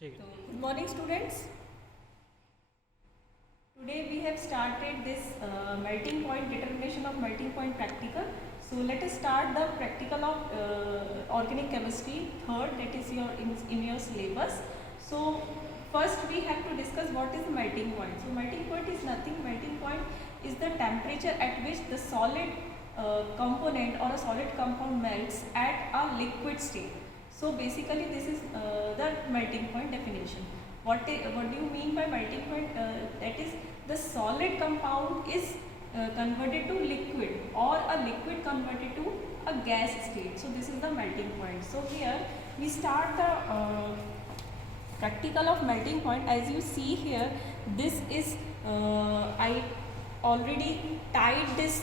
ठीक है। Good morning, students. Today we have started this melting point determination of melting point practical. So let us start the practical of organic chemistry third, that is your in your syllabus. So first we have to discuss what is the melting point. So melting point is nothing. Melting point is the temperature at which the solid component or a solid compound melts at a liquid state. So basically this is the melting point definition. What do you mean by melting point? That is, the solid compound is converted to liquid or a liquid converted to a gas state. So this is the melting point. So here we start the practical of melting point. As you see here, this is I already tied this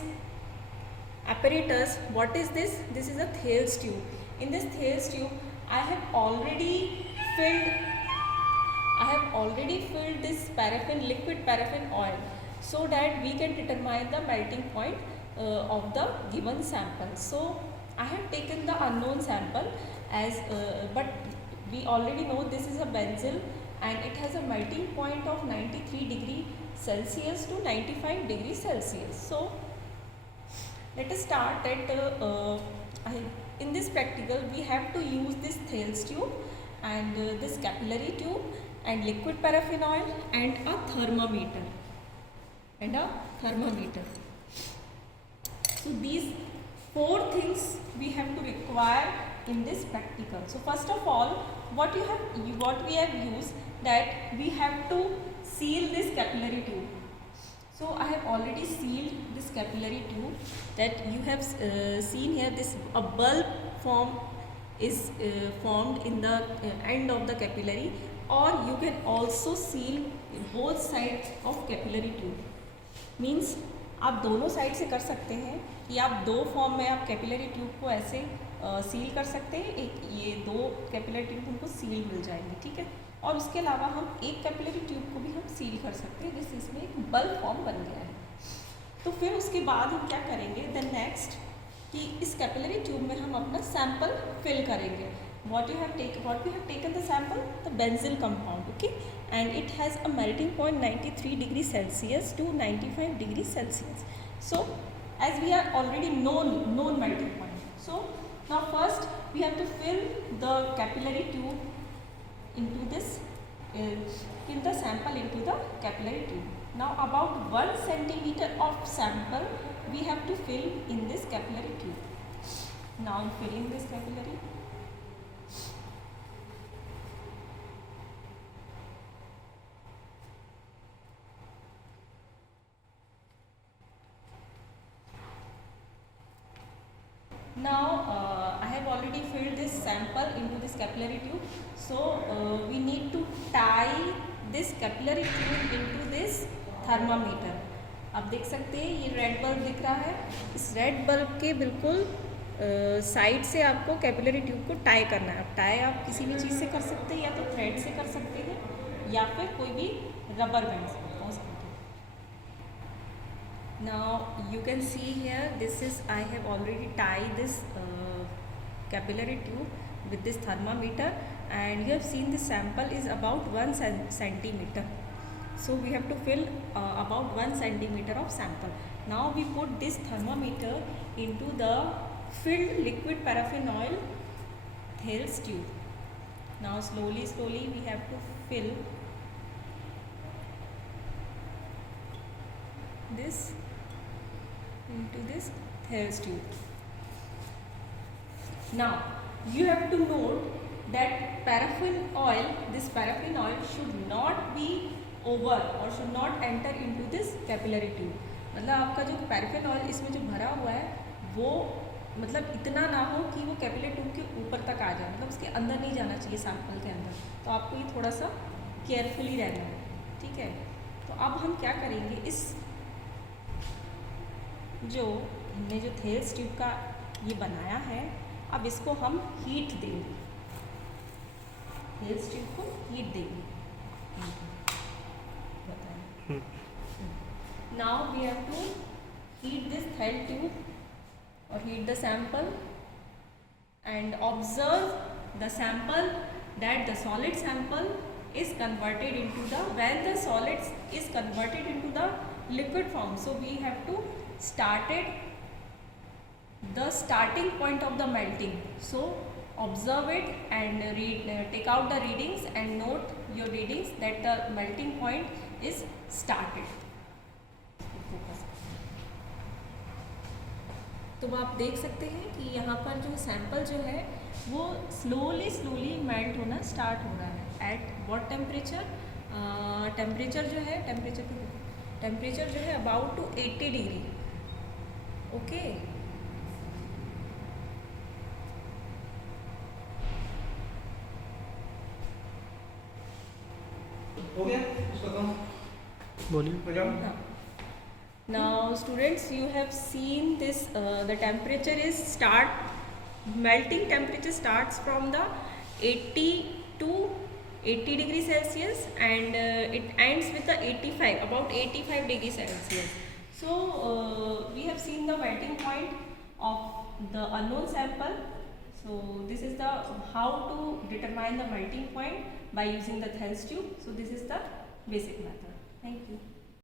apparatus. What is this? This is a Thales tube. In this Thales tube I have already filled this paraffin, liquid paraffin oil, so that we can determine the melting point of the given sample. So I have taken the unknown sample as but we already know this is a benzene and it has a melting point of 93 degree Celsius to 95 degrees Celsius. So let us start that in this practical we have to use this Thales tube and this capillary tube and liquid paraffin oil and a thermometer. So these four things we have to require in this practical. So first of all, what we have used, that we have to seal this capillary tube. So I have already sealed this capillary tube, that you have seen here. This a bulb is formed in the end of the capillary, or you can also seal both sides of capillary tube. Means आप दोनों side से कर सकते हैं कि आप दो form में आप कैपिलरी ट्यूब को ऐसे सील कर सकते हैं. एक ये दो कैपिलरी ट्यूब हमको सील मिल जाएंगे, ठीक है. और उसके अलावा हम एक कैपिलरी ट्यूब को भी हम सील कर सकते हैं, जिससे इसमें एक बल्ब फॉर्म बन गया है. तो फिर उसके बाद हम क्या करेंगे, द नेक्स्ट, कि इस कैपिलरी ट्यूब में हम अपना सैंपल फिल करेंगे. what we have taken the sample, the benzene compound, okay, and it has a melting point 93 degrees Celsius to 95 degrees Celsius. So as we are already known melting point, so now first we have to fill the capillary tube into this fill the sample into the capillary tube. Now about 1 centimeter of sample we have to fill in this capillary tube. Now I'm filling this capillary. Now I have already filled this sample into this capillary tube. So we need to tie this capillary tube into this thermometer. आप देख सकते हैं ये red bulb दिख रहा है. इस red bulb के बिल्कुल साइड से आपको कैपिलरी ट्यूब को टाई करना है. अब टाई आप किसी भी चीज़ से कर सकते हैं, या तो थ्रेड से कर सकते हैं या फिर कोई भी रबर बैंड से. Now you can see here, this is I have already tied this capillary tube with this thermometer, and you have seen the sample is about 1 centimeter. So we have to fill about 1 centimeter of sample. Now we put this thermometer into the filled liquid paraffin oil Thales tube. Now slowly we have to fill this into this Thales tube. Now you have to note that this paraffin oil should not be over or should not enter into this capillary tube. मतलब आपका जो paraffin oil इसमें जो भरा हुआ है वो मतलब इतना ना हो कि वो कैपिलरी ट्यूब के ऊपर तक आ जाए, मतलब उसके अंदर नहीं जाना चाहिए सैंपल के अंदर. तो आपको ये थोड़ा सा केयरफुली रहना है, ठीक है. तो अब हम क्या करेंगे, इस जो हमने जो थेल्स ट्यूब का ये बनाया है, अब इसको हम हीट देंगे. थेल्स ट्यूब को हीट देंगे. Now we have to heat this thread tube or heat the sample and observe the sample that the solid sample is converted into the, when the solids is converted into the liquid form, so we have to started the starting point of the melting. So observe it and take out the readings and note your readings that the melting point is started. तो आप देख सकते हैं कि यहाँ पर जो sample जो है वो स्लोली मेल्ट होना स्टार्ट हो रहा है। At what temperature? टेम्परेचर जो है, टेम्परेचर जो है अबाउट टू 80 डिग्री। ओके, हो गया इसका काम? बोलिए। Now students, you have seen this, the temperature is melting temperature starts from the 80 to 80 degree Celsius and it ends with the 85, about 85 degree Celsius. So we have seen the melting point of the unknown sample. So this is the how to determine the melting point by using the Thales tube. So this is the basic method. Thank you.